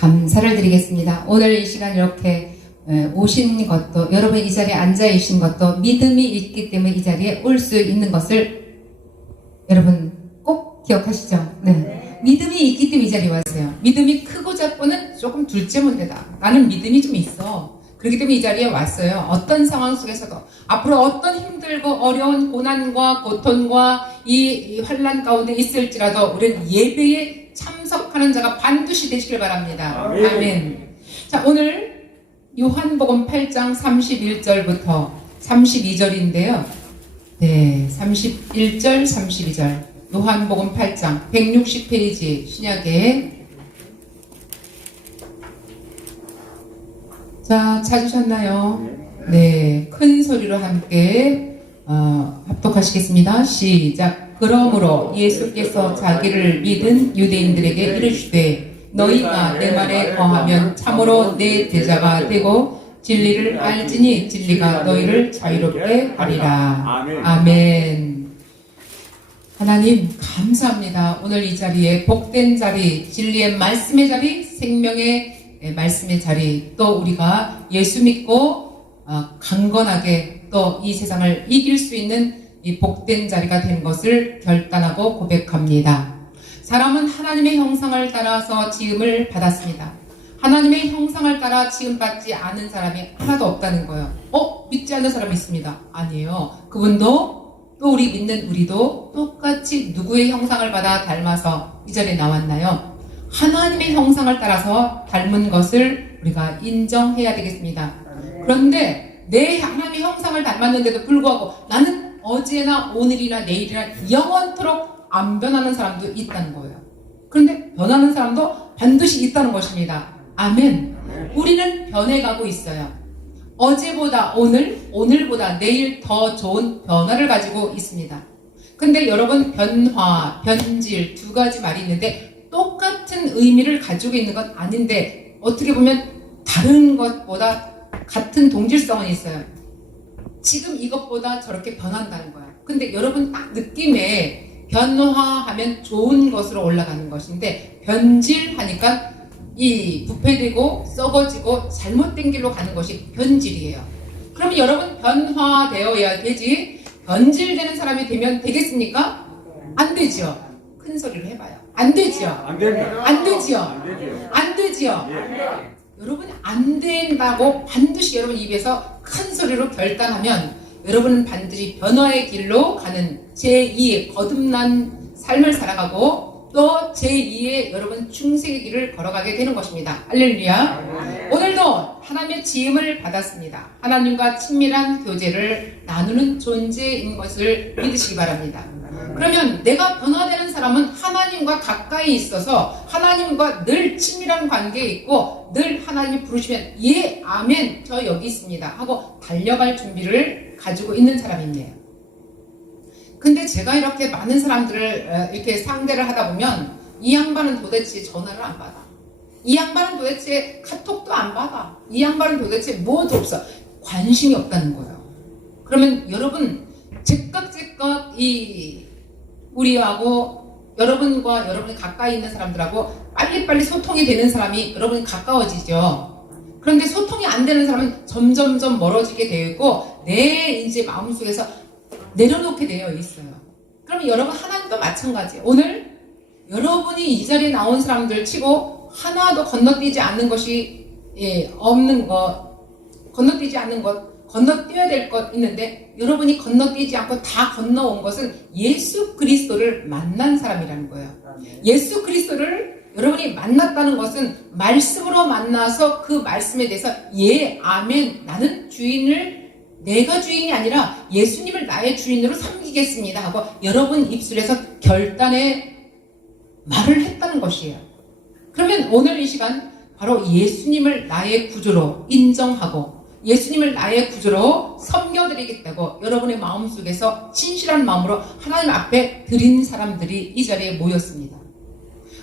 감사를 드리겠습니다. 오늘 이 시간 이렇게 오신 것도, 여러분 이 자리에 앉아 계신 것도 믿음이 있기 때문에 이 자리에 올 수 있는 것을 여러분 꼭 기억하시죠? 네. 믿음이 있기 때문에 이 자리에 왔어요. 믿음이 크고 작고는 조금 둘째 문제다. 나는 믿음이 좀 있어. 그렇기 때문에 이 자리에 왔어요. 어떤 상황 속에서도 앞으로 어떤 힘들고 어려운 고난과 고통과 이 환난 가운데 있을지라도 우리는 예배에 참석하는 자가 반드시 되시길 바랍니다. 아멘. 아멘. 자, 오늘 요한복음 8장 31절부터 32절인데요. 네, 31절, 32절. 요한복음 8장 160페이지 신약에. 자, 찾으셨나요? 네, 큰 소리로 함께 합독하시겠습니다. 시작. 그러므로 예수께서 자기를 믿은 유대인들에게 이르시되 너희가 내 말에 거하면 참으로 내 제자가 되고 진리를 알지니 진리가 너희를 자유롭게 하리라. 아멘. 하나님 감사합니다. 오늘 이 자리에 복된 자리, 진리의 말씀의 자리, 생명의 말씀의 자리, 또 우리가 예수 믿고 강건하게 또 이 세상을 이길 수 있는 이 복된 자리가 된 것을 결단하고 고백합니다. 사람은 하나님의 형상을 따라서 지음을 받았습니다. 하나님의 형상을 따라 지음받지 않은 사람이 하나도 없다는 거예요. 믿지 않는 사람이 있습니다. 아니에요. 그분도 또 우리 믿는 우리도 똑같이 누구의 형상을 받아 닮아서 이 자리에 나왔나요? 하나님의 형상을 따라서 닮은 것을 우리가 인정해야 되겠습니다. 그런데 내 하나님의 형상을 닮았는데도 불구하고 나는 어제나 오늘이나 내일이나 영원토록 안 변하는 사람도 있다는 거예요. 그런데 변하는 사람도 반드시 있다는 것입니다. 아멘. 우리는 변해가고 있어요. 어제보다 오늘, 오늘보다 내일 더 좋은 변화를 가지고 있습니다. 근데 여러분, 변화, 변질 두 가지 말이 있는데 똑같은 의미를 가지고 있는 건 아닌데 어떻게 보면 다른 것보다 같은 동질성은 있어요. 지금 이것보다 저렇게 변한다는 거야. 근데 여러분 딱 느낌에 변화하면 좋은 것으로 올라가는 것인데 변질하니까 이 부패되고 썩어지고 잘못된 길로 가는 것이 변질이에요. 그러면 여러분 변화되어야 되지 변질되는 사람이 되면 되겠습니까? 안 되죠. 큰 소리로 해봐요. 안 되죠. 안 됩니다. 안 되죠. 안 되죠. 여러분 안 된다고 반드시 여러분 입에서 큰 소리로 결단하면 여러분은 반드시 변화의 길로 가는 제2의 거듭난 삶을 살아가고 또 제2의 여러분 충생의 길을 걸어가게 되는 것입니다. 할렐루야. 오늘도 하나님의 지음을 받았습니다. 하나님과 친밀한 교제를 나누는 존재인 것을 믿으시기 바랍니다. 그러면 내가 변화되는 사람은 하나님과 가까이 있어서 하나님과 늘 친밀한 관계에 있고 늘 하나님이 부르시면 예, 아멘, 저 여기 있습니다 하고 달려갈 준비를 가지고 있는 사람이네요. 근데 제가 이렇게 많은 사람들을 이렇게 상대를 하다 보면 이 양반은 도대체 전화를 안 받아. 이 양반은 도대체 카톡도 안 받아. 이 양반은 도대체 뭐도 없어. 관심이 없다는 거예요. 그러면 여러분 즉각 우리하고 여러분과 여러분이 가까이 있는 사람들하고 빨리빨리 소통이 되는 사람이 여러분이 가까워지죠. 그런데 소통이 안 되는 사람은 점점점 멀어지게 되고 내 이제 마음속에서 내려놓게 되어 있어요. 그럼 여러분 하나님도 마찬가지예요. 오늘 여러분이 이 자리에 나온 사람들 치고 하나도 건너뛰지 않는 것이 없는 것, 건너뛰지 않는 것, 건너뛰어야 될 것 있는데 여러분이 건너뛰지 않고 다 건너온 것은 예수 그리스도를 만난 사람이라는 거예요. 예수 그리스도를 여러분이 만났다는 것은 말씀으로 만나서 그 말씀에 대해서 예, 아멘, 나는 내가 주인이 아니라 예수님을 나의 주인으로 섬기겠습니다 하고 여러분 입술에서 결단의 말을 했다는 것이에요. 그러면 오늘 이 시간 바로 예수님을 나의 구주로 인정하고 예수님을 나의 구주로 섬겨드리겠다고 여러분의 마음속에서 진실한 마음으로 하나님 앞에 드린 사람들이 이 자리에 모였습니다.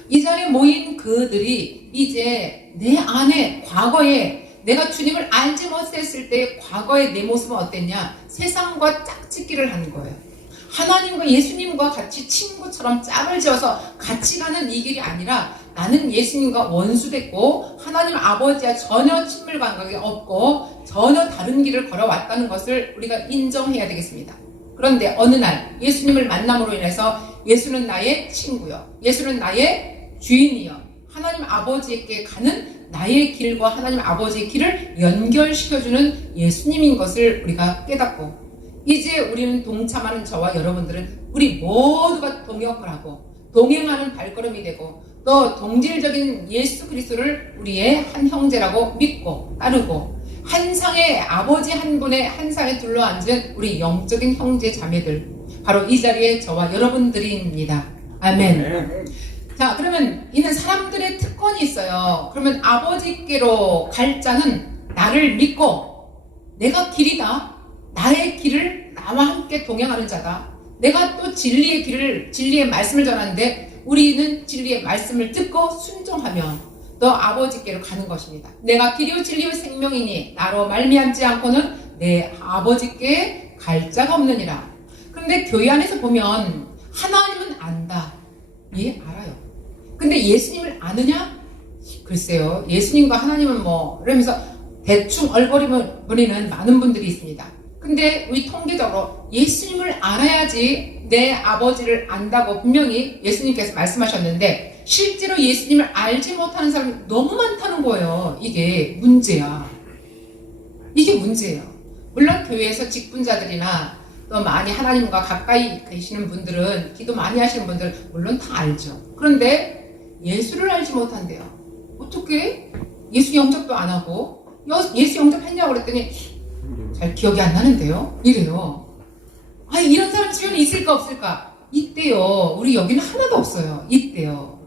이 자리에 모인 그들이 이제 내 안에 과거에 내가 주님을 알지 못했을 때 과거의 내 모습은 어땠냐? 세상과 짝짓기를 하는 거예요. 하나님과 예수님과 같이 친구처럼 짝을 지어서 같이 가는 이 길이 아니라 나는 예수님과 원수됐고 하나님 아버지와 전혀 친밀 관계가 없고 전혀 다른 길을 걸어왔다는 것을 우리가 인정해야 되겠습니다. 그런데 어느 날 예수님을 만남으로 인해서 예수는 나의 친구요, 예수는 나의 주인이요, 하나님 아버지에게 가는 나의 길과 하나님 아버지의 길을 연결시켜주는 예수님인 것을 우리가 깨닫고, 이제 우리는 동참하는 저와 여러분들은 우리 모두가 동역을 하고 동행하는 발걸음이 되고 또 동질적인 예수 그리스도를 우리의 한 형제라고 믿고 따르고 한 상의 아버지 한 분의 한 상에 둘러앉은 우리 영적인 형제 자매들, 바로 이 자리에 저와 여러분들입니다. 아멘. 자, 그러면 이는 사람들의 특권이 있어요. 그러면 아버지께로 갈 자는 나를 믿고 내가 길이다, 나의 길을 나와 함께 동행하는 자다, 내가 또 진리의 길을, 진리의 말씀을 전하는데 우리는 진리의 말씀을 듣고 순종하면 또 아버지께로 가는 것입니다. 내가 길이요 진리요 생명이니 나로 말미암지 않고는 내 아버지께 갈 자가 없느니라. 그런데 교회 안에서 보면 하나님은 안다. 예, 알아요. 근데 예수님을 아느냐? 글쎄요. 예수님과 하나님은 뭐 이러면서 대충 얼버리는 많은 분들이 있습니다. 근데 우리 통계적으로 예수님을 알아야지 내 아버지를 안다고 분명히 예수님께서 말씀하셨는데, 실제로 예수님을 알지 못하는 사람이 너무 많다는 거예요. 이게 문제야. 이게 문제예요. 물론 교회에서 직분자들이나 또 많이 하나님과 가까이 계시는 분들은, 기도 많이 하시는 분들 물론 다 알죠. 그런데 예수를 알지 못한대요. 어떻게? 예수 영접도 안 하고 예수 영접했냐고 그랬더니 잘 기억이 안 나는데요? 이래요. 아, 이런 사람 주변에 있을까 없을까? 있대요. 우리 여기는 하나도 없어요. 있대요.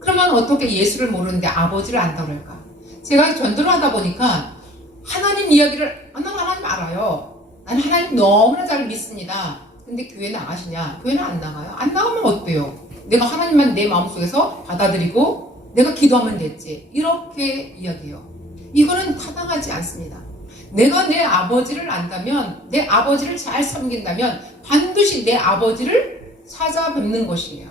그러면 어떻게 예수를 모르는데 아버지를 안다고 할까? 제가 전도를 하다 보니까 하나님 이야기를, 난 하나님 알아요. 난 하나님 너무나 잘 믿습니다. 근데 교회 나가시냐? 교회는 안 나가요. 안 나가면 어때요? 내가 하나님만 내 마음속에서 받아들이고 내가 기도하면 됐지. 이렇게 이야기해요. 이거는 타당하지 않습니다. 내가 내 아버지를 안다면, 내 아버지를 잘 섬긴다면 반드시 내 아버지를 찾아뵙는 것이에요.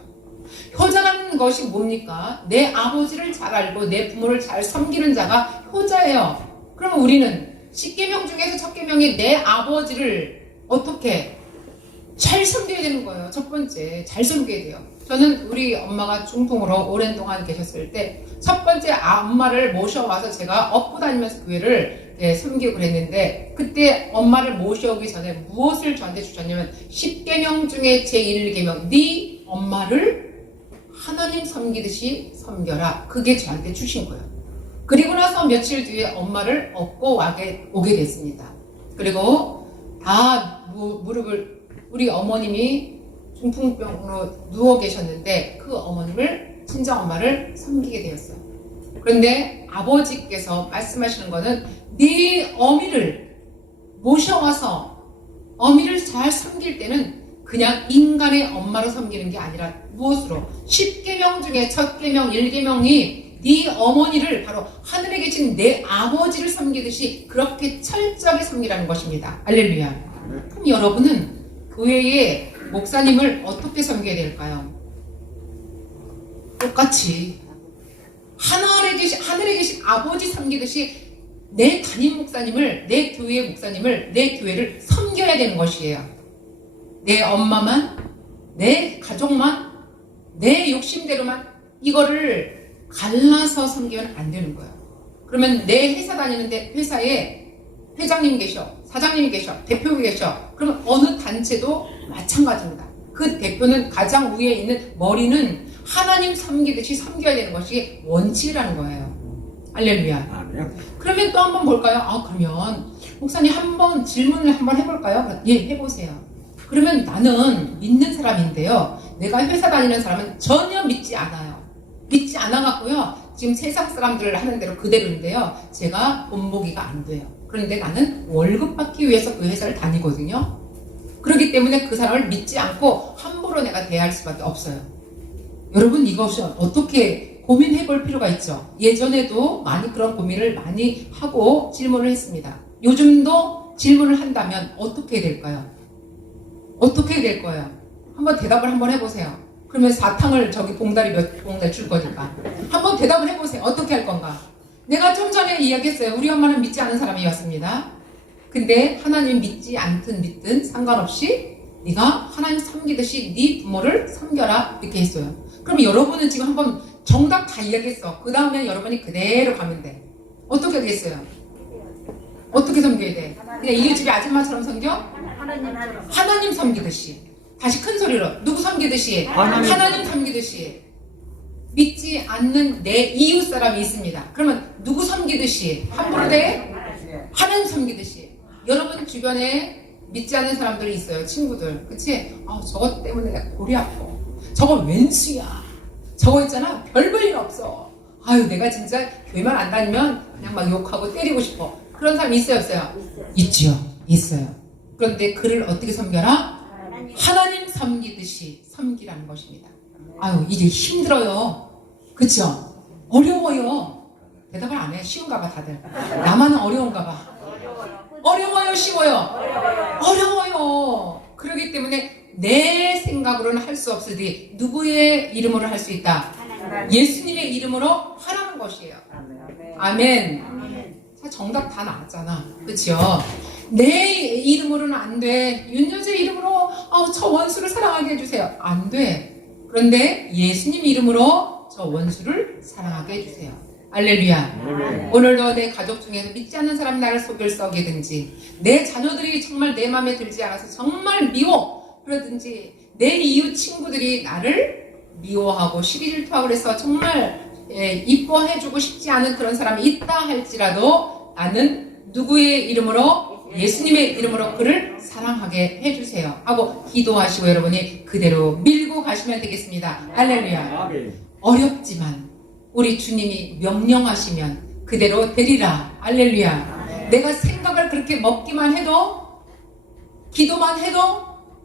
효자라는 것이 뭡니까? 내 아버지를 잘 알고 내 부모를 잘 섬기는 자가 효자예요. 그러면 우리는 10계명 중에서 첫 계명이 내 아버지를 어떻게 잘 섬겨야 되는 거예요. 첫 번째, 잘 섬겨야 돼요. 저는 우리 엄마가 중풍으로 오랜 동안 계셨을 때 첫 번째 엄마를 모셔와서 제가 업고 다니면서 교회를 섬기고 그랬는데, 그때 엄마를 모셔오기 전에 무엇을 저한테 주셨냐면 10계명 중에 제1계명, 네 엄마를 하나님 섬기듯이 섬겨라. 그게 저한테 주신 거예요. 그리고 나서 며칠 뒤에 엄마를 업고 오게 됐습니다. 그리고 다 무릎을, 우리 어머님이 중풍병으로 누워 계셨는데 그 어머님을, 친정엄마를 섬기게 되었어요. 그런데 아버지께서 말씀하시는 거는 네 어미를 모셔와서 어미를 잘 섬길 때는 그냥 인간의 엄마로 섬기는 게 아니라 무엇으로? 10계명 중에 첫 계명, 1계명이 네 어머니를 바로 하늘에 계신 내 아버지를 섬기듯이 그렇게 철저하게 섬기라는 것입니다. 할렐루야. 그럼 여러분은 교회의 목사님을 어떻게 섬겨야 될까요? 똑같이 하늘에 계신 아버지 섬기듯이 내 담임 목사님을, 내 교회 목사님을, 내 교회를 섬겨야 되는 것이에요. 내 엄마만, 내 가족만, 내 욕심대로만 이거를 갈라서 섬기면 안 되는 거예요. 그러면 내 회사 다니는데 회사에 회장님 계셔, 사장님이 계셔, 대표가 계셔. 그러면 어느 단체도 마찬가지입니다. 그 대표는 가장 위에 있는 머리는 하나님 섬기듯이 섬겨야 되는 것이 원칙이라는 거예요. 할렐루야. 그러면 또 한번 볼까요? 그러면 목사님 한번 질문을 한번 해볼까요? 예, 해보세요. 그러면 나는 믿는 사람인데요, 내가 회사 다니는 사람은 전혀 믿지 않아요. 믿지 않아갖고요, 지금 세상 사람들 하는 대로 그대로인데요, 제가 본보기가 안 돼요. 그런데 나는 월급 받기 위해서 그 회사를 다니거든요. 그렇기 때문에 그 사람을 믿지 않고 함부로 내가 대할 수밖에 없어요. 여러분, 이것이 어떻게 고민해 볼 필요가 있죠. 예전에도 많이 그런 고민을 많이 하고 질문을 했습니다. 요즘도 질문을 한다면 어떻게 될까요? 어떻게 될 거예요? 한번 대답을 한번 해보세요. 그러면 사탕을 저기 봉다리 몇 봉다리 줄 거니까. 한번 대답을 해보세요. 어떻게 할 건가? 내가 좀 전에 이야기했어요. 우리 엄마는 믿지 않은 사람이었습니다. 근데 하나님 믿지 않든 믿든 상관없이 네가 하나님 섬기듯이 네 부모를 섬겨라 이렇게 했어요. 그럼 여러분은 지금 한번 정답 다 이야기했어. 그 다음에 여러분이 그대로 가면 돼. 어떻게 하겠어요? 어떻게 섬겨야 돼? 그냥 이 집의 아줌마처럼 섬겨? 하나님 섬기듯이. 다시 큰 소리로 누구 섬기듯이? 하나님 섬기듯이. 믿지 않는 내 이웃 사람이 있습니다. 그러면 누구 섬기듯이? 함부로 돼? 하나님 섬기듯이. 여러분 주변에 믿지 않는 사람들이 있어요. 친구들. 그치? 저것 때문에 내가 골이 아파. 저거 웬수야. 저거 있잖아. 별 볼 일 없어. 아유 내가 진짜 교회만 안 다니면 그냥 막 욕하고 때리고 싶어. 그런 사람 있어요 없어요? 있지요. 있어요. 그런데 그를 어떻게 섬겨라? 하나님 섬기듯이 섬기라는 것입니다. 아유 이게 힘들어요. 그쵸? 어려워요. 대답을 안 해. 쉬운가 봐 다들. 나만 어려운가 봐. 어려워요 쉬워요? 어려워요. 그렇기 때문에 내 생각으로는 할 수 없으니 누구의 이름으로 할 수 있다? 예수님의 이름으로 하라는 것이에요. 아멘. 자, 정답 다 나왔잖아. 그치요? 내 이름으로는 안 돼. 윤여재 이름으로 저 원수를 사랑하게 해주세요. 안 돼. 그런데 예수님 이름으로 저 원수를 사랑하게 해주세요. 할렐루야. 오늘도 내 가족 중에서 믿지 않는 사람이 나를 속일 썩이든지 내 자녀들이 정말 내 마음에 들지 않아서 정말 미워 그러든지 내 이웃 친구들이 나를 미워하고 시기 질투하고 그래서 정말 이뻐해주고 싶지 않은 그런 사람이 있다 할지라도 나는 누구의 이름으로? 예수님의 이름으로 그를 사랑하게 해주세요 하고 기도하시고 여러분이 그대로 밀고 가시면 되겠습니다. 할렐루야. 어렵지만 우리 주님이 명령하시면 그대로 되리라. 할렐루야. 내가 생각을 그렇게 먹기만 해도 기도만 해도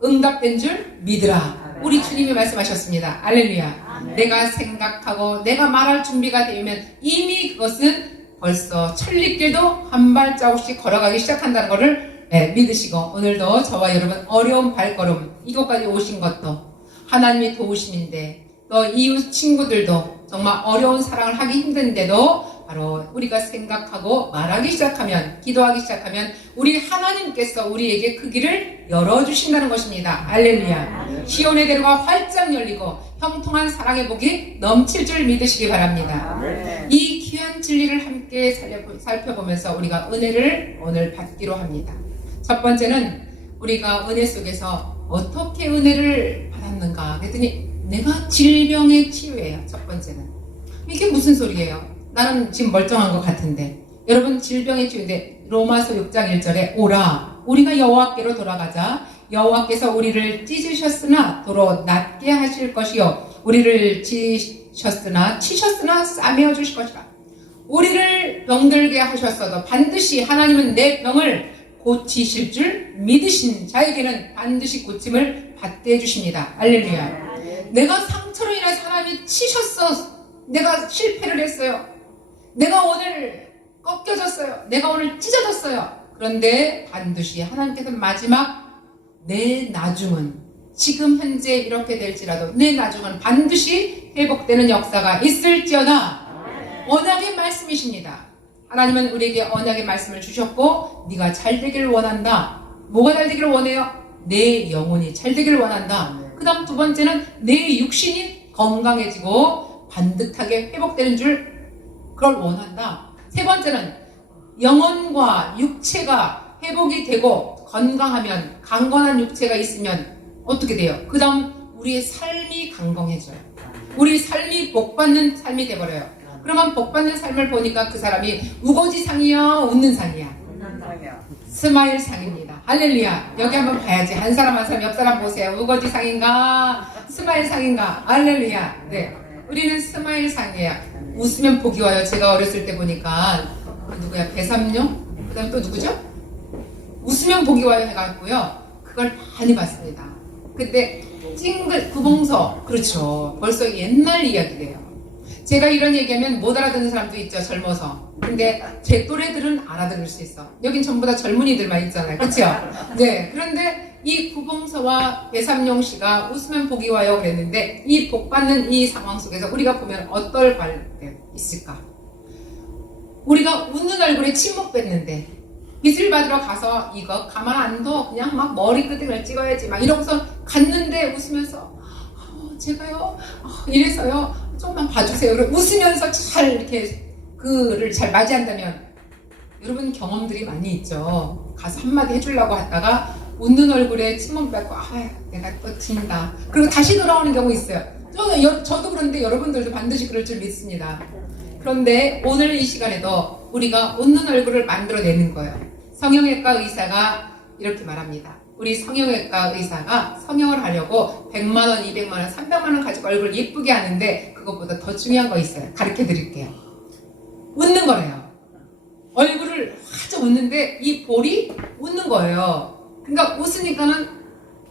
응답된 줄 믿으라. 우리 주님이 말씀하셨습니다. 할렐루야. 내가 생각하고 내가 말할 준비가 되면 이미 그것은 벌써 천리길도 한 발자국씩 걸어가기 시작한다는 것을 믿으시고 오늘도 저와 여러분 어려운 발걸음 이곳까지 오신 것도 하나님의 도우심인데 또 이웃 친구들도 정말 어려운 사랑을 하기 힘든데도 바로 우리가 생각하고 말하기 시작하면 기도하기 시작하면 우리 하나님께서 우리에게 그 길을 열어주신다는 것입니다. 할렐루야. 시온의 대로가 활짝 열리고 형통한 사랑의 복이 넘칠 줄 믿으시기 바랍니다. 이 귀한 진리를 함께 살펴보면서 우리가 은혜를 오늘 받기로 합니다. 첫 번째는 우리가 은혜 속에서 어떻게 은혜를 받았는가 그랬더니 내가 질병의 치유예요. 첫 번째는. 이게 무슨 소리예요? 나는 지금 멀쩡한 것 같은데 여러분 질병의 치유인데 로마서 6장 1절에 오라 우리가 여호와께로 돌아가자 여호와께서 우리를 찢으셨으나 도로 낫게 하실 것이요 우리를 치셨으나 싸매어 주실 것이라. 우리를 병들게 하셨어도 반드시 하나님은 내 병을 고치실 줄 믿으신 자에게는 반드시 고침을 받게 해주십니다. 할렐루야. 내가 상처로 인해서 하나님이 치셨어. 내가 실패를 했어요. 내가 오늘 꺾여졌어요. 내가 오늘 찢어졌어요. 그런데 반드시 하나님께서 마지막 내 나중은 지금 현재 이렇게 될지라도 내 나중은 반드시 회복되는 역사가 있을지어다. 언약의 말씀이십니다. 하나님은 우리에게 언약의 말씀을 주셨고 네가 잘 되기를 원한다. 뭐가 잘 되기를 원해요? 내 영혼이 잘 되기를 원한다. 그 다음 두 번째는 내 육신이 건강해지고 반듯하게 회복되는 줄 그걸 원한다. 세 번째는 영혼과 육체가 회복이 되고 건강하면 강건한 육체가 있으면 어떻게 돼요? 그 다음 우리의 삶이 강건해져요. 우리 삶이 복받는 삶이 돼버려요. 그러면 복받는 삶을 보니까 그 사람이 우거지상이야 웃는 상이야? 스마일 상입니다. 할렐루야. 여기 한번 봐야지. 한 사람 한 사람 옆 사람 보세요. 우거지상인가 스마일 상인가? 할렐루야. 네, 우리는 스마일 상이에요. 웃으면 복이 와요. 제가 어렸을 때 보니까 누구야? 배삼룡? 그 다음 또 누구죠? 웃으면 복이 와요 해갖고요. 그걸 많이 봤습니다. 그때 찡글 구봉서 그렇죠. 벌써 옛날 이야기래요. 제가 이런 얘기하면 못 알아듣는 사람도 있죠, 젊어서. 근데 제 또래들은 알아들을 수 있어. 여긴 전부 다 젊은이들만 있잖아요. 그렇죠? 네. 그런데 이 구봉서와 배삼용 씨가 웃으면 복이 와요 그랬는데 이 복 받는 이 상황 속에서 우리가 보면 어떨 관계 있을까? 우리가 웃는 얼굴에 침묵 뱉는데 빚을 받으러 가서 이거 가만 안 둬. 그냥 막 머리끄댕이를 찍어야지. 막 이러고서 갔는데 웃으면서 제가요 이래서요 조금만 봐주세요. 웃으면서 잘 이렇게 그를 잘 맞이한다면 여러분 경험들이 많이 있죠. 가서 한마디 해주려고 하다가 웃는 얼굴에 침묵 뱉고 내가 또 진다. 그리고 다시 돌아오는 경우 있어요. 저도 그런데 여러분들도 반드시 그럴 줄 믿습니다. 그런데 오늘 이 시간에도 우리가 웃는 얼굴을 만들어내는 거예요. 성형외과 의사가 이렇게 말합니다. 우리 성형외과 의사가 성형을 하려고 100만원, 200만원, 300만원 가지고 얼굴 예쁘게 하는데 그것보다 더 중요한 거 있어요. 가르쳐 드릴게요. 웃는 거래요. 얼굴을 아주 웃는데 이 볼이 웃는 거예요. 그러니까 웃으니까는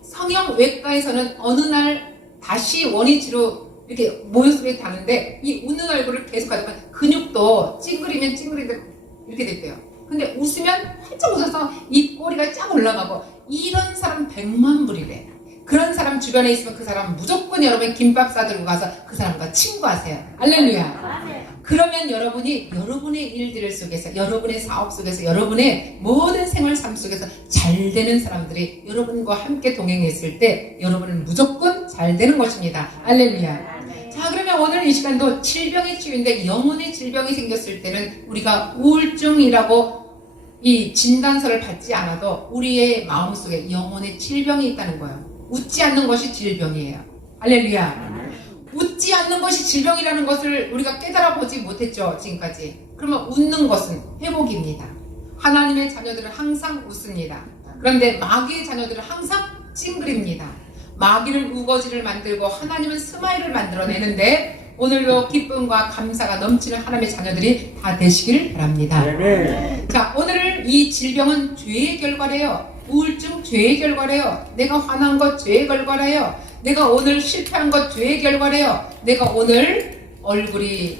성형외과에서는 어느 날 다시 원위치로 이렇게 모습이 다는데 이 웃는 얼굴을 계속 하다가 근육도 찡그리면 찡그리듯 이렇게 됐대요. 근데 웃으면 활짝 웃어서 이 꼬리가 쫙 올라가고 이런 사람 100만 불이래. 그런 사람 주변에 있으면 그 사람 무조건 여러분 김밥 싸들고 가서 그 사람과 친구하세요. 할렐루야. 그러면 여러분이 여러분의 일들 속에서 여러분의 사업 속에서 여러분의 모든 생활 삶 속에서 잘 되는 사람들이 여러분과 함께 동행했을 때 여러분은 무조건 잘 되는 것입니다. 할렐루야. 자, 그러면 오늘 이 시간도 질병의 치유인데 영혼의 질병이 생겼을 때는 우리가 우울증이라고 이 진단서를 받지 않아도 우리의 마음속에 영혼의 질병이 있다는 거예요. 웃지 않는 것이 질병이에요. 할렐루야. 웃지 않는 것이 질병이라는 것을 우리가 깨달아 보지 못했죠, 지금까지. 그러면 웃는 것은 회복입니다. 하나님의 자녀들은 항상 웃습니다. 그런데 마귀의 자녀들은 항상 찡그립니다. 마귀는 우거지를 만들고 하나님은 스마일을 만들어내는데 오늘도 기쁨과 감사가 넘치는 하나님의 자녀들이 다 되시길 바랍니다. 자, 오늘 이 질병은 죄의 결과래요. 우울증 죄의 결과래요. 내가 화난 것 죄의 결과래요. 내가 오늘 실패한 것 죄의 결과래요. 내가 오늘 얼굴이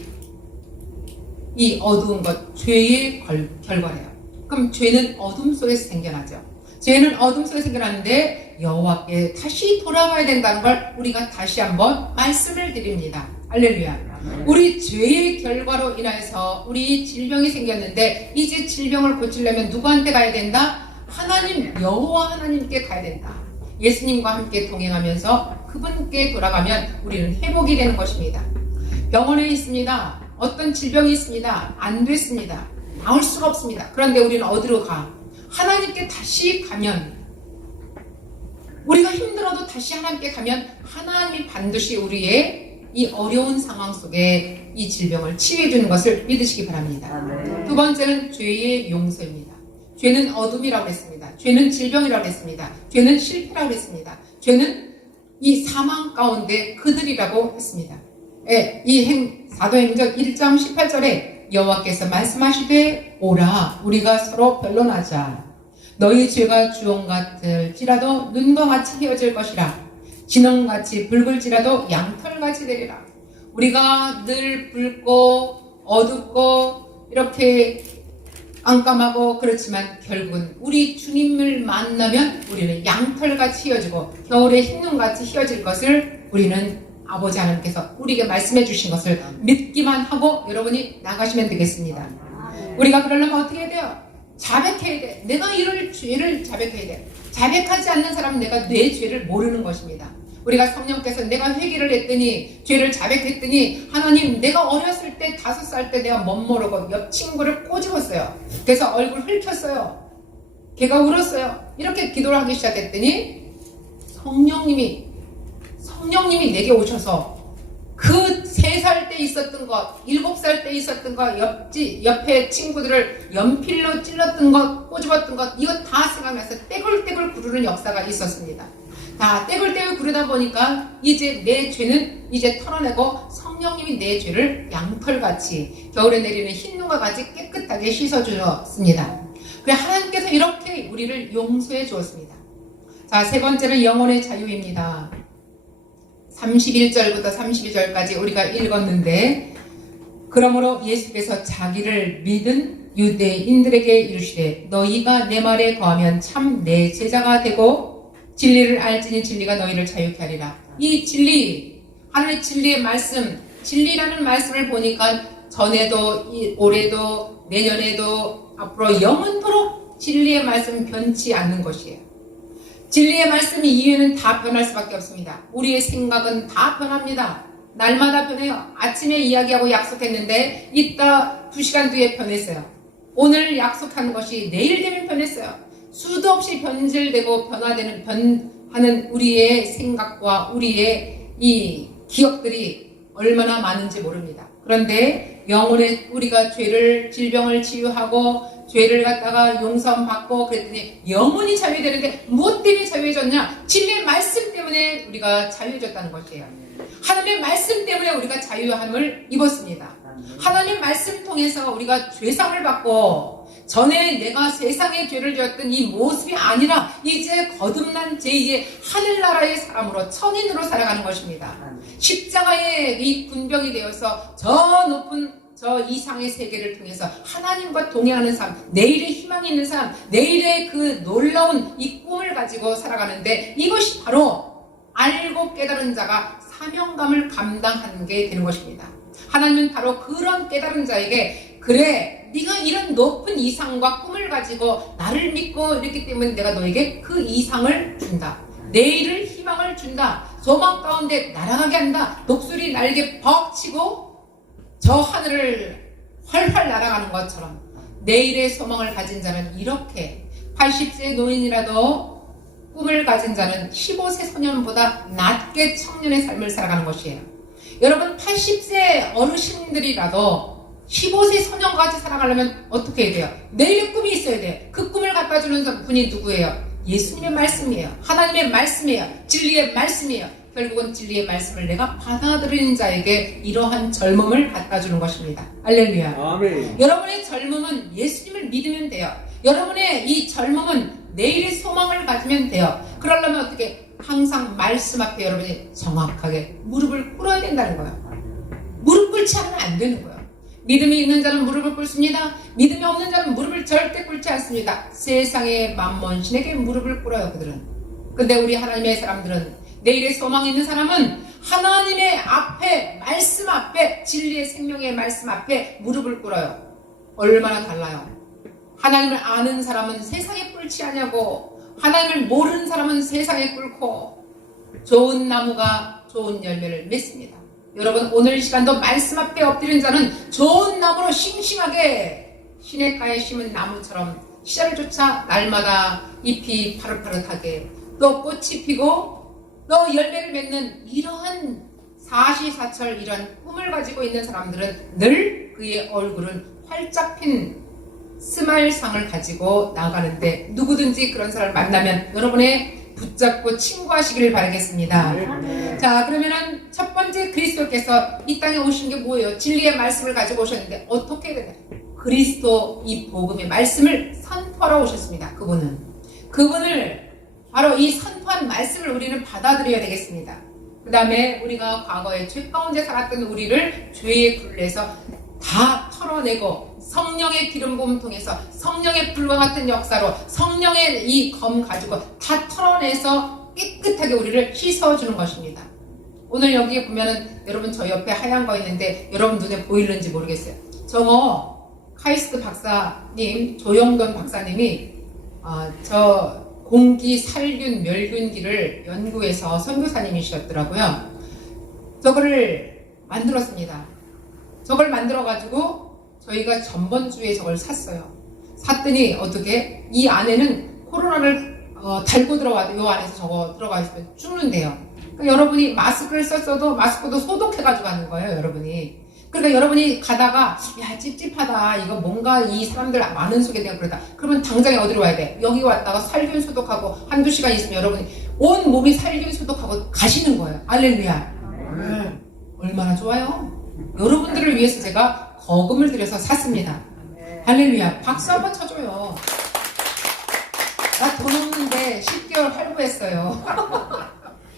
이 어두운 것 죄의 결과래요. 그럼 죄는 어둠 속에서 생겨나죠. 죄는 어둠 속에서 생겨나는데 여호와께 다시 돌아가야 된다는 걸 우리가 다시 한번 말씀을 드립니다. 할렐루야. 우리 죄의 결과로 인해서 우리 질병이 생겼는데 이제 질병을 고치려면 누구한테 가야 된다? 하나님, 여호와 하나님께 가야 된다. 예수님과 함께 동행하면서 그분께 돌아가면 우리는 회복이 되는 것입니다. 병원에 있습니다. 어떤 질병이 있습니다. 안 됐습니다. 나을 수가 없습니다. 그런데 우리는 어디로 가? 하나님께 다시 가면, 우리가 힘들어도 다시 하나님께 가면 하나님이 반드시 우리의 이 어려운 상황 속에 이 질병을 치유해 주는 것을 믿으시기 바랍니다. 두 번째는 죄의 용서입니다. 죄는 어둠이라고 했습니다. 죄는 질병이라고 했습니다. 죄는 실패라고 했습니다. 죄는 이 사망 가운데 그들이라고 했습니다. 예, 이 사도행전 1장 18절에 여호와께서 말씀하시되 오라 우리가 서로 변론하자. 너희 죄가 주홍 같을지라도 눈과 같이 헤어질 것이라. 진홍같이 붉을지라도 양털같이 되리라. 우리가 늘 붉고 어둡고 이렇게 깜깜하고 그렇지만 결국은 우리 주님을 만나면 우리는 양털같이 휘어지고 겨울에 흰눈같이 휘어질 것을 우리는 아버지 하나님께서 우리에게 말씀해 주신 것을 믿기만 하고 여러분이 나가시면 되겠습니다. 우리가 그러려면 어떻게 해야 돼요? 자백해야 돼. 내가 이럴 죄를 자백해야 돼. 자백하지 않는 사람은 내가 내 죄를 모르는 것입니다. 우리가 성령께서 내가 회개를 했더니 죄를 자백했더니 하나님 내가 어렸을 때 5살 때 내가 못 모르고 옆 친구를 꼬집었어요. 그래서 얼굴 긁혔어요. 걔가 울었어요. 이렇게 기도를 하기 시작했더니 성령님이 내게 오셔서 그 3살 때 있었던 것, 7살 때 있었던 것, 옆에 친구들을 연필로 찔렀던 것, 꼬집었던 것, 이거 다 생각나서 떼굴떼굴 구르는 역사가 있었습니다. 다 떼굴떼굴 구르다 보니까 이제 내 죄는 이제 털어내고 성령님이 내 죄를 양털같이 겨울에 내리는 흰눈과 같이 깨끗하게 씻어주었습니다. 그래 하나님께서 이렇게 우리를 용서해 주었습니다. 자, 세 번째는 영혼의 자유입니다. 31절부터 32절까지 우리가 읽었는데 그러므로 예수께서 자기를 믿은 유대인들에게 이르시되 너희가 내 말에 거하면 참 내 제자가 되고 진리를 알지니 진리가 너희를 자유케 하리라. 이 진리, 하나님의 진리의 말씀, 진리라는 말씀을 보니까 전에도 올해도 내년에도 앞으로 영원토록 진리의 말씀은 변치 않는 것이에요. 진리의 말씀 이후에는 다 변할 수밖에 없습니다. 우리의 생각은 다 변합니다. 날마다 변해요. 아침에 이야기하고 약속했는데 이따 2시간 뒤에 변했어요. 오늘 약속한 것이 내일 되면 변했어요. 수도 없이 변질되고 변하는 우리의 생각과 우리의 이 기억들이 얼마나 많은지 모릅니다. 그런데 영혼에 우리가 질병을 치유하고 죄를 갖다가 용서받고 그랬더니 영혼이 자유되는데 무엇 때문에 자유해졌냐? 진리의 말씀 때문에 우리가 자유해졌다는 것이에요. 하나님의 말씀 때문에 우리가 자유함을 입었습니다. 하나님의 말씀 통해서 우리가 죄상을 받고 전에 내가 세상에 죄를 지었던 이 모습이 아니라 이제 거듭난 제2의 하늘나라의 사람으로 천인으로 살아가는 것입니다. 십자가의 이 군병이 되어서 저 높은 저 이상의 세계를 통해서 하나님과 동행하는 삶, 내일의 희망이 있는 삶, 내일의 그 놀라운 이 꿈을 가지고 살아가는데 이것이 바로 알고 깨달은 자가 사명감을 감당하는 게 되는 것입니다. 하나님은 바로 그런 깨달은 자에게 그래 네가 이런 높은 이상과 꿈을 가지고 나를 믿고 이랬기 때문에 내가 너에게 그 이상을 준다. 내일을 희망을 준다. 소망 가운데 날아가게 한다. 독수리 날개 벅치고 저 하늘을 활활 날아가는 것처럼 내일의 소망을 가진 자는 이렇게 80세 노인이라도 꿈을 가진 자는 15세 소년보다 낮게 청년의 삶을 살아가는 것이에요. 여러분 80세 어르신들이라도 15세 소년같이 살아가려면 어떻게 해야 돼요? 내일의 꿈이 있어야 돼요. 그 꿈을 갖다 주는 분이 누구예요? 예수님의 말씀이에요. 하나님의 말씀이에요. 진리의 말씀이에요. 결국은 진리의 말씀을 내가 받아들이는 자에게 이러한 젊음을 갖다 주는 것입니다. 할렐루야. 아멘. 여러분의 젊음은 예수님을 믿으면 돼요. 여러분의 이 젊음은 내일의 소망을 가지면 돼요. 그러려면 어떻게? 항상 말씀 앞에 여러분이 정확하게 무릎을 꿇어야 된다는 거예요. 무릎 꿇지 않으면 안 되는 거예요. 믿음이 있는 자는 무릎을 꿇습니다. 믿음이 없는 자는 무릎을 절대 꿇지 않습니다. 세상의 만몬신에게 무릎을 꿇어요, 그들은. 근데 우리 하나님의 사람들은, 내일의 소망이 있는 사람은 하나님의 앞에, 말씀 앞에, 진리의 생명의 말씀 앞에 무릎을 꿇어요. 얼마나 달라요. 하나님을 아는 사람은 세상에 꿇지 않냐고, 하나님을 모르는 사람은 세상에 꿇고 좋은 나무가 좋은 열매를 맺습니다. 여러분 오늘 시간도 말씀 앞에 엎드린 자는 좋은 나무로 싱싱하게 시냇가에 심은 나무처럼 씨알을 쫓아 날마다 잎이 파릇파릇하게 또 꽃이 피고 또 열매를 맺는 이러한 사시사철 이런 꿈을 가지고 있는 사람들은 늘 그의 얼굴은 활짝 핀 스마일상을 가지고 나가는데 누구든지 그런 사람을 만나면 여러분의 붙잡고 친구하시기를 바라겠습니다. 자, 그러면은 첫 번째 그리스도께서 이 땅에 오신 게 뭐예요? 진리의 말씀을 가지고 오셨는데 어떻게 되나요? 그리스도 이 복음의 말씀을 선포하러 오셨습니다. 그분을 바로 이 선포한 말씀을 우리는 받아들여야 되겠습니다. 그 다음에 우리가 과거에 죄 가운데 살았던 우리를 죄의 굴레에서 다 털어내고 성령의 기름 부음 통해서 성령의 불과 같은 역사로 성령의 이 검 가지고 다 털어내서 깨끗하게 우리를 씻어주는 것입니다. 오늘 여기 보면은 여러분 저 옆에 하얀 거 있는데 여러분 눈에 보이는지 모르겠어요. 저거 카이스트 박사님, 조영돈 박사님이 저 공기, 살균, 멸균기를 연구해서 선교사님이셨더라고요. 저거를 만들었습니다. 저걸 만들어가지고 저희가 전번주에 저걸 샀어요. 샀더니 어떻게 이 안에는 코로나를 달고 들어가도 요 안에서 저거 들어가 있으면 죽는데요. 그러니까 여러분이 마스크를 썼어도 마스크도 소독해가지고 가는 거예요, 여러분이. 그러니까 여러분이 가다가 야 찝찝하다 이거 뭔가 이 사람들 많은 속에 대한 그러다 그러면 당장에 어디로 와야 돼? 여기 왔다가 살균 소독하고 한두 시간 있으면 여러분이 온 몸이 살균 소독하고 가시는 거예요. 할렐루야. 얼마나 좋아요. 여러분들을 위해서 제가 거금을 들여서 샀습니다. 할렐루야. 박수 한번 쳐줘요. 나 돈 없는데 10개월 할부했어요.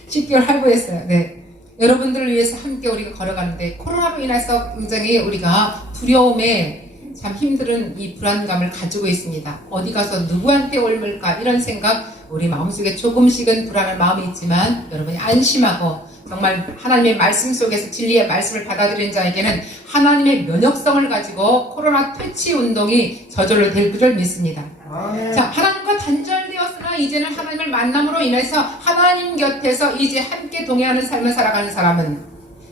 10개월 할부했어요. 네. 여러분들을 위해서 함께 우리가 걸어가는데 코로나로 인해서 굉장히 우리가 두려움에 참 힘든 이 불안감을 가지고 있습니다. 어디 가서 누구한테 옮을까 이런 생각, 우리 마음속에 조금씩은 불안한 마음이 있지만 여러분이 안심하고 정말 하나님의 말씀 속에서 진리의 말씀을 받아들이는 자에게는 하나님의 면역성을 가지고 코로나 퇴치 운동이 저절로 될 줄 믿습니다. 자, 하나님과 단절되었으나 이제는 하나님을 만남으로 인해서 하나님 곁에서 이제 함께 동행하는 삶을 살아가는 사람은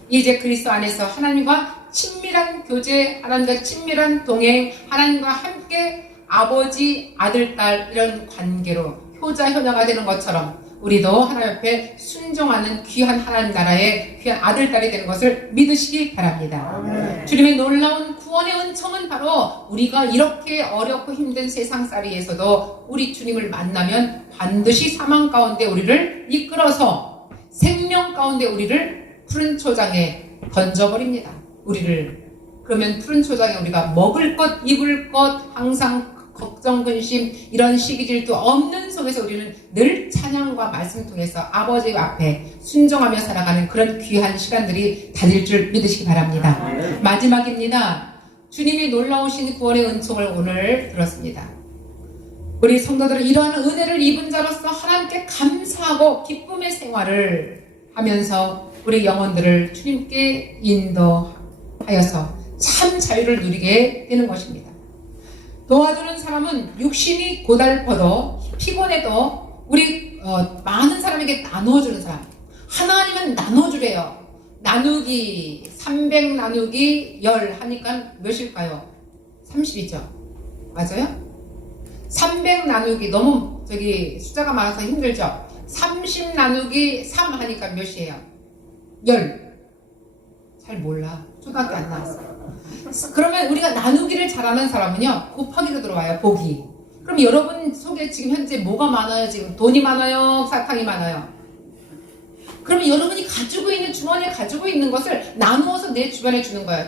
이제 그리스도 안에서 하나님과 친밀한 교제, 하나님과 친밀한 동행, 하나님과 함께 아버지, 아들, 딸 이런 관계로 효자, 효녀가 되는 것처럼 우리도 하나님 앞에 순종하는 귀한 하나님 나라의 귀한 아들, 딸이 되는 것을 믿으시기 바랍니다. 주님의 놀라운 구원의 은총은 바로 우리가 이렇게 어렵고 힘든 세상살이에서도 우리 주님을 만나면 반드시 사망 가운데 우리를 이끌어서 생명 가운데 우리를 푸른 초장에 던져버립니다. 우리를. 그러면 푸른 초장에 우리가 먹을 것, 입을 것, 항상 걱정, 근심, 이런 시기질도 없는 속에서 우리는 늘 찬양과 말씀 통해서 아버지 앞에 순종하며 살아가는 그런 귀한 시간들이 다될 줄 믿으시기 바랍니다. 마지막입니다. 주님이 놀라우신 구원의 은총을 오늘 들었습니다. 우리 성도들은 이러한 은혜를 입은 자로서 하나님께 감사하고 기쁨의 생활을 하면서 우리 영혼들을 주님께 인도하여서 참 자유를 누리게 되는 것입니다. 도와주는 사람은 육신이 고달퍼도 피곤해도 우리 많은 사람에게 나누어주는 사람. 하나님은 나눠주래요. 나누기 300 나누기 10 하니까 몇일까요? 30이죠. 맞아요? 300 나누기 너무 숫자가 많아서 힘들죠. 30 나누기 3 하니까 몇이에요? 10. 잘 몰라. 초등학교 안 나왔어. 그러면 우리가 나누기를 잘하는 사람은요, 곱하기로 들어와요. 복이. 그럼 여러분 속에 지금 현재 뭐가 많아요? 지금 돈이 많아요? 사탕이 많아요? 그러면 여러분이 가지고 있는, 주머니에 가지고 있는 것을 나누어서 내 주변에 주는 거예요.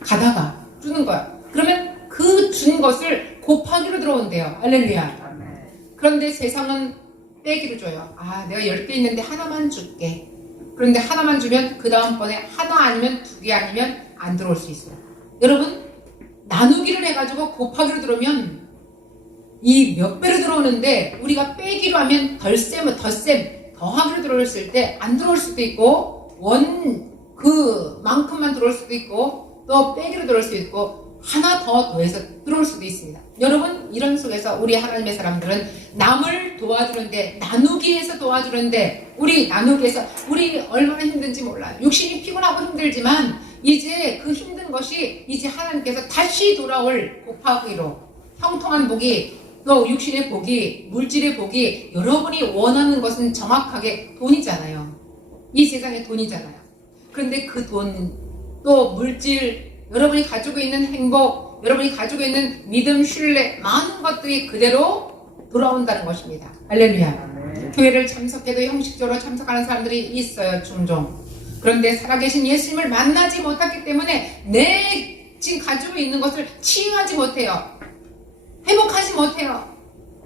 가다가 주는 거예요. 그러면 그 준 것을 곱하기로 들어온대요. 할렐루야. 그런데 세상은 빼기로 줘요. 아, 내가 10개 있는데 하나만 줄게. 그런데 하나만 주면 그 다음번에 하나 아니면 2개 아니면 안 들어올 수 있어요. 여러분, 나누기를 해가지고 곱하기로 들어오면 이 몇 배로 들어오는데 우리가 빼기로 하면 덜셈, 더하기로 들어왔을 때 안 들어올 수도 있고 그만큼만 들어올 수도 있고 또 빼기로 들어올 수도 있고 하나 더 더해서 들어올 수도 있습니다. 여러분, 이런 속에서 우리 하나님의 사람들은 남을 도와주는데, 나누기에서 도와주는데, 우리 나누기에서 우리 얼마나 힘든지 몰라요. 육신이 피곤하고 힘들지만 이제 그 힘든 것이 이제 하나님께서 다시 돌아올 곱하기로 형통한 복이, 또 육신의 복이, 물질의 복이, 여러분이 원하는 것은 정확하게 돈이잖아요. 이 세상의 돈이잖아요. 그런데 그 돈, 또 물질, 여러분이 가지고 있는 행복, 여러분이 가지고 있는 믿음, 신뢰, 많은 것들이 그대로 돌아온다는 것입니다. 할렐루야. 교회를 참석해도 형식적으로 참석하는 사람들이 있어요, 종종. 그런데 살아계신 예수님을 만나지 못했기 때문에 내 지금 가지고 있는 것을 치유하지 못해요. 회복하지 못해요.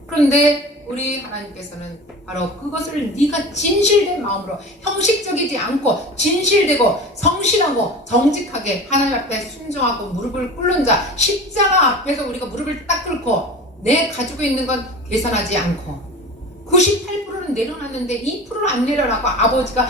그런데 우리 하나님께서는 바로 그것을 네가 진실된 마음으로, 형식적이지 않고 진실되고 성실하고 정직하게 하나님 앞에 순종하고 무릎을 꿇는 자, 십자가 앞에서 우리가 무릎을 딱 꿇고 내 가지고 있는 건 계산하지 않고 98%는 내려놨는데 2%를 안 내려놨고 아버지가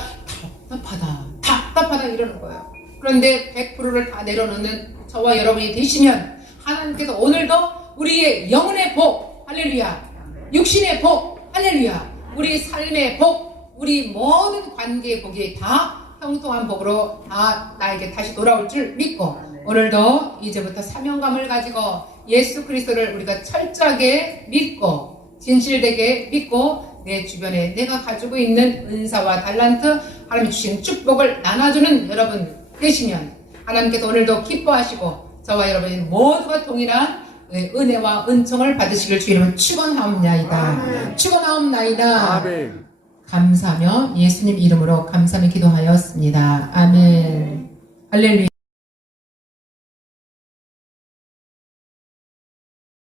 답답하다 이러는 거예요. 그런데 100%를 다 내려놓는 저와 여러분이 되시면 하나님께서 오늘도 우리의 영혼의 복, 할렐루야, 육신의 복, 할렐루야, 우리 삶의 복, 우리 모든 관계의 복이 다 형통한 복으로 다 나에게 다시 돌아올 줄 믿고, 오늘도 이제부터 사명감을 가지고 예수 그리스도를 우리가 철저하게 믿고 진실되게 믿고 내 주변에 내가 가지고 있는 은사와 달란트, 하나님이 주신 축복을 나눠주는 여러분 되시면 하나님께서 오늘도 기뻐하시고 저와 여러분이 모두가 동일한 은혜와 은총을 받으시길 주 이름으로 축원하옵나이다. 축원하옵나이다. 아멘. 감사하며 예수님 이름으로 감사하며 기도하였습니다. 아멘. 할렐루야.